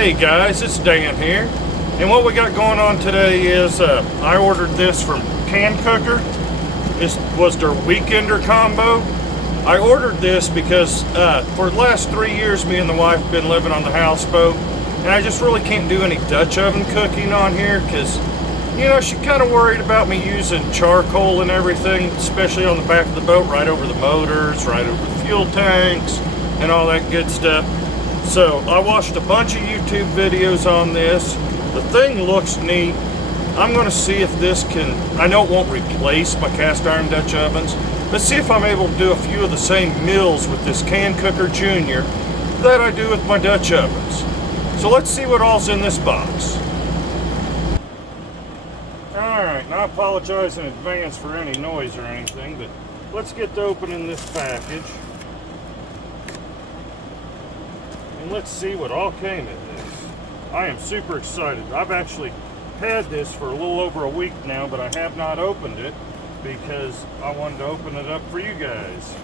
Hey guys, it's Dan here, and what we got going on today is I ordered this from CanCooker. This was their weekender combo. I ordered this because for the last 3 years me and the wife have been living on the houseboat, and I just really can't do any Dutch oven cooking on here because, you know, she's kind of worried about me using charcoal and everything, especially on the back of the boat, right over the motors, right over the fuel tanks, and all that good stuff. So I watched a bunch of YouTube videos on this. The thing looks neat. I'm going to see if this can, I know it won't replace my cast iron Dutch ovens, but see if I'm able to do a few of the same meals with this CanCooker Junior that I do with my Dutch ovens. So let's see what all's in this box. Alright, and I apologize in advance for any noise or anything, but let's get to opening this package. And let's see what all came in this. I am super excited. I've actually had this for a little over a week now, but I have not opened it because I wanted to open it up for you guys.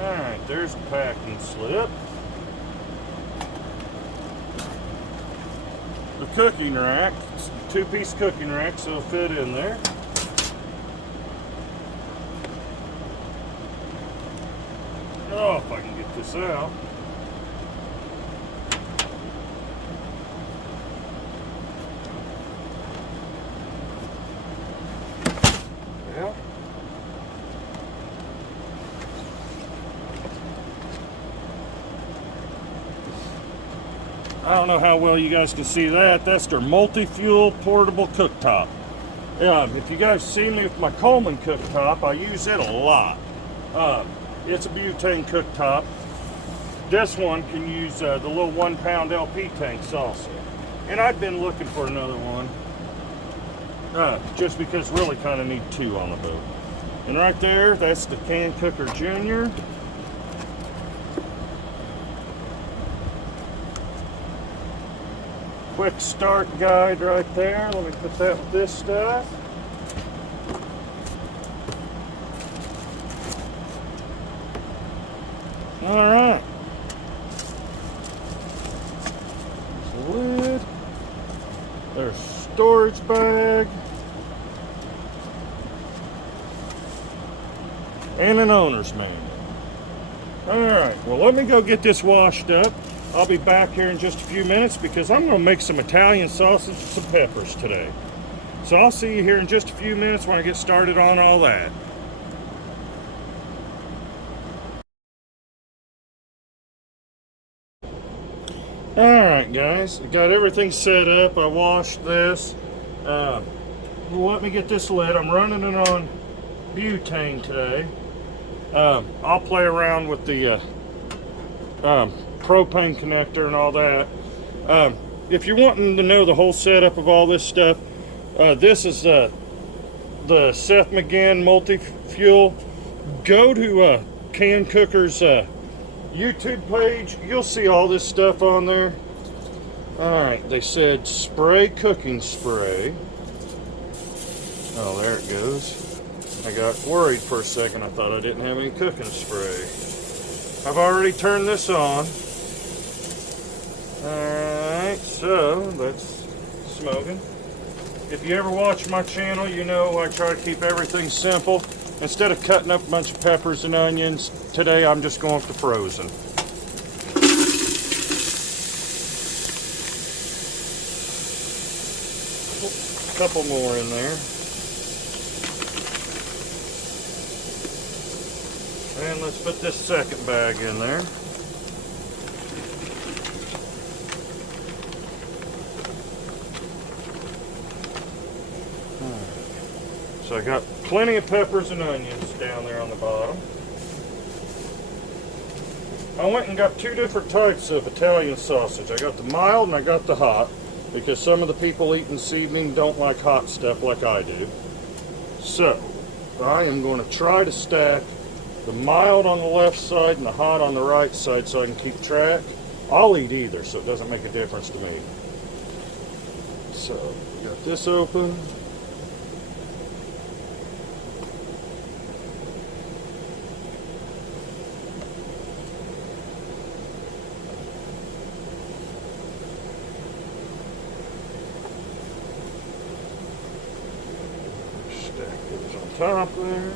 Alright, there's the packing slip. The cooking rack. It's a two-piece cooking rack, so it'll fit in there. Oh, if I can get this out. Yeah. I don't know how well you guys can see that. That's their multi-fuel portable cooktop. If you guys see me with my Coleman cooktop, I use it a lot. It's a butane cooktop. This one can use the little 1 pound LP tanks also. And I've been looking for another one. Just because really kind of need two on the boat. And right there, that's the CanCooker Junior. Quick start guide right there. Let me put that with this stuff. All right. There's a lid. There's a storage bag. And an owner's manual. All right. Well, let me go get this washed up. I'll be back here in just a few minutes because I'm going to make some Italian sausage and some peppers today. So I'll see you here in just a few minutes when I get started on all that. Alright guys, I got everything set up. I washed this. Well, let me get this lid. I'm running it on butane today. I'll play around with the propane connector and all that. If you're wanting to know the whole setup of all this stuff, this is the Seth McGinn multi-fuel. Go to CanCooker's YouTube page. You'll see all this stuff on there. Alright, they said spray cooking spray. Oh, there it goes. I got worried for a second. I thought I didn't have any cooking spray. I've already turned this on. Alright, so that's smoking. If you ever watch my channel, you know I try to keep everything simple. Instead of cutting up a bunch of peppers and onions, today I'm just going for frozen. A couple more in there. And let's put this second bag in there. So I got plenty of peppers and onions down there on the bottom. I went and got two different types of Italian sausage. I got the mild and I got the hot, because some of the people eating seasoning don't like hot stuff like I do. So I am going to try to stack the mild on the left side and the hot on the right side so I can keep track. I'll eat either, so it doesn't make a difference to me. So we got this open. top there.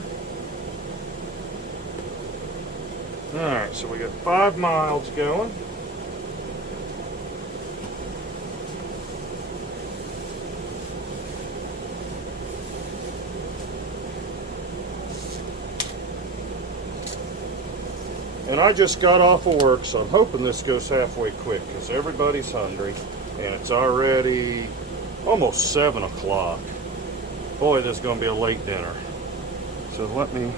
Alright, so we got 5 miles going. And I just got off of work, so I'm hoping this goes halfway quick because everybody's hungry and it's already almost 7 o'clock. Boy, this is going to be a late dinner. So let me...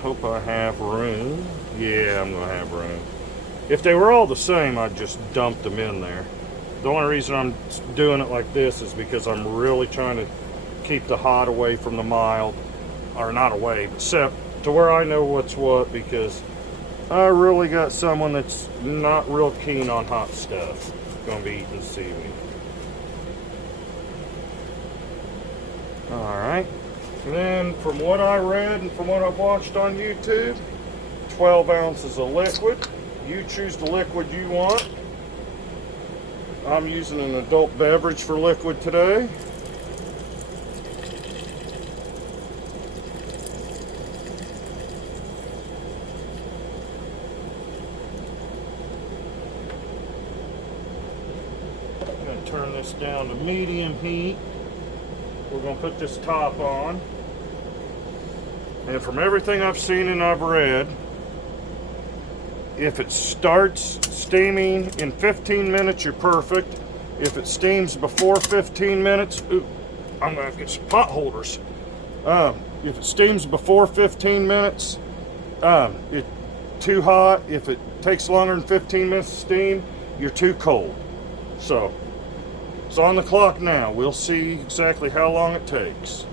hope I have room. Yeah, I'm going to have room. If they were all the same, I'd just dump them in there. The only reason I'm doing it like this is because I'm really trying to keep the hot away from the mild. Or not away, except to where I know what's what, because I really got someone that's not real keen on hot stuff. Gonna be eating seaweed. Alright. Then from what I read and from what I've watched on YouTube, 12 ounces of liquid. You choose the liquid you want. I'm using an adult beverage for liquid today. Turn this down to medium heat. We're going to put this top on. And from everything I've seen and I've read, if it starts steaming in 15 minutes, you're perfect. If it steams before 15 minutes, ooh, I'm going to have to get some pot holders. If it steams before 15 minutes, it's too hot. If it takes longer than 15 minutes to steam, you're too cold. So, it's on the clock now. We'll see exactly how long it takes.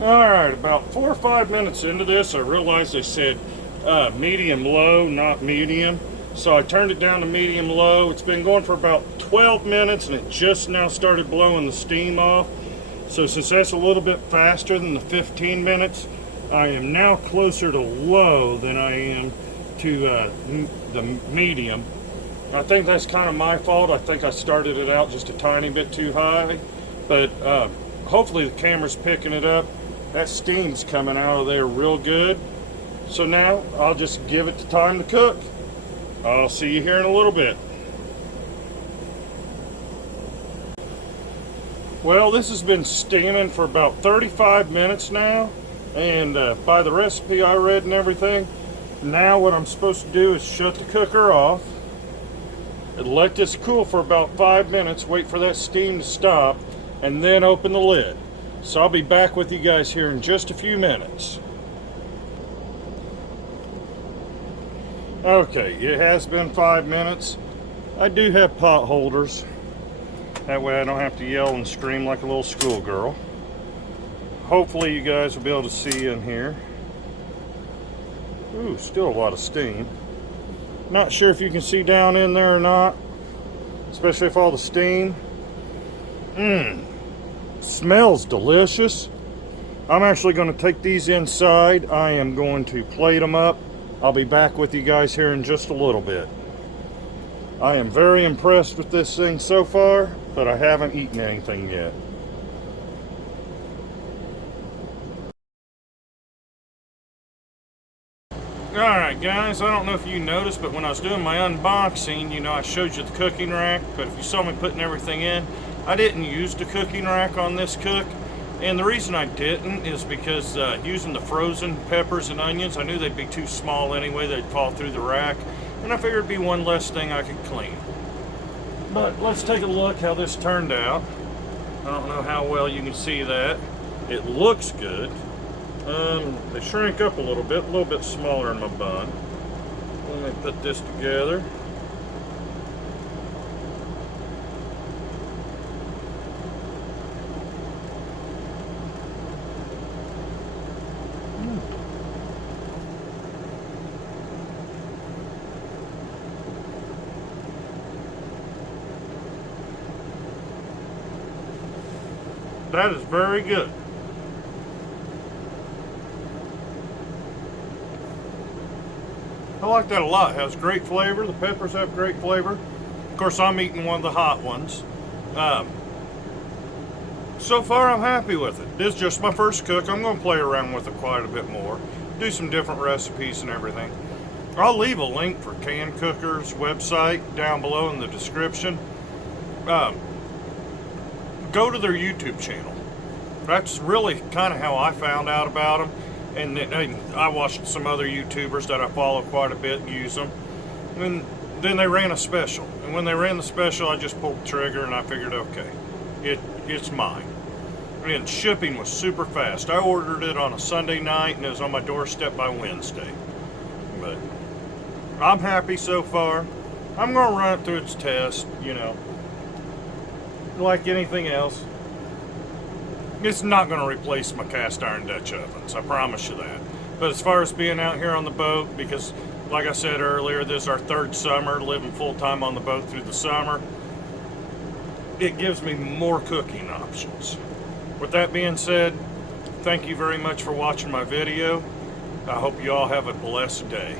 Alright, about 4 or 5 minutes into this, I realized they said medium low, not medium. So I turned it down to medium low. It's been going for about 12 minutes and it just now started blowing the steam off. So since that's a little bit faster than the 15 minutes, I am now closer to low than I am to the medium. I think that's kind of my fault. I think I started it out just a tiny bit too high, but hopefully the camera's picking it up. That steam's coming out of there real good. So now I'll just give it the time to cook. I'll see you here in a little bit. Well, this has been steaming for about 35 minutes now. And by the recipe I read and everything, now what I'm supposed to do is shut the cooker off and let this cool for about 5 minutes, wait for that steam to stop, and then open the lid. So I'll be back with you guys here in just a few minutes. Okay, it has been 5 minutes. I do have pot holders. That way I don't have to yell and scream like a little schoolgirl. Hopefully you guys will be able to see in here. Ooh, still a lot of steam. Not sure if you can see down in there or not, especially if all the steam. Smells delicious. I'm actually going to take these inside. I am going to plate them up. I'll be back with you guys here in just a little bit. I am very impressed with this thing so far, but I haven't eaten anything yet. Alright guys, I don't know if you noticed, but when I was doing my unboxing, you know, I showed you the cooking rack, but if you saw me putting everything in, I didn't use the cooking rack on this cook. And the reason I didn't is because using the frozen peppers and onions, I knew they'd be too small anyway, they'd fall through the rack, and I figured it'd be one less thing I could clean. But let's take a look how this turned out. I don't know how well you can see that. It looks good. They shrink up a little bit smaller in my bun. Let me put this together. That is very good. I like that a lot. It has great flavor. The peppers have great flavor. Of course, I'm eating one of the hot ones. So far, I'm happy with it. This is just my first cook. I'm going to play around with it quite a bit more. Do some different recipes and everything. I'll leave a link for CanCooker's website down below in the description. Go to their YouTube channel. That's really kind of how I found out about them. And I watched some other YouTubers that I follow quite a bit use them. And then they ran a special. And when they ran the special, I just pulled the trigger and I figured, okay, it's mine. And shipping was super fast. I ordered it on a Sunday night and it was on my doorstep by Wednesday. But I'm happy so far. I'm going to run it through its test, you know. Like anything else. It's not going to replace my cast iron Dutch ovens, I promise you that. But as far as being out here on the boat, because like I said earlier, this is our third summer living full-time on the boat through the summer, it gives me more cooking options. With that being said, thank you very much for watching my video. I hope you all have a blessed day.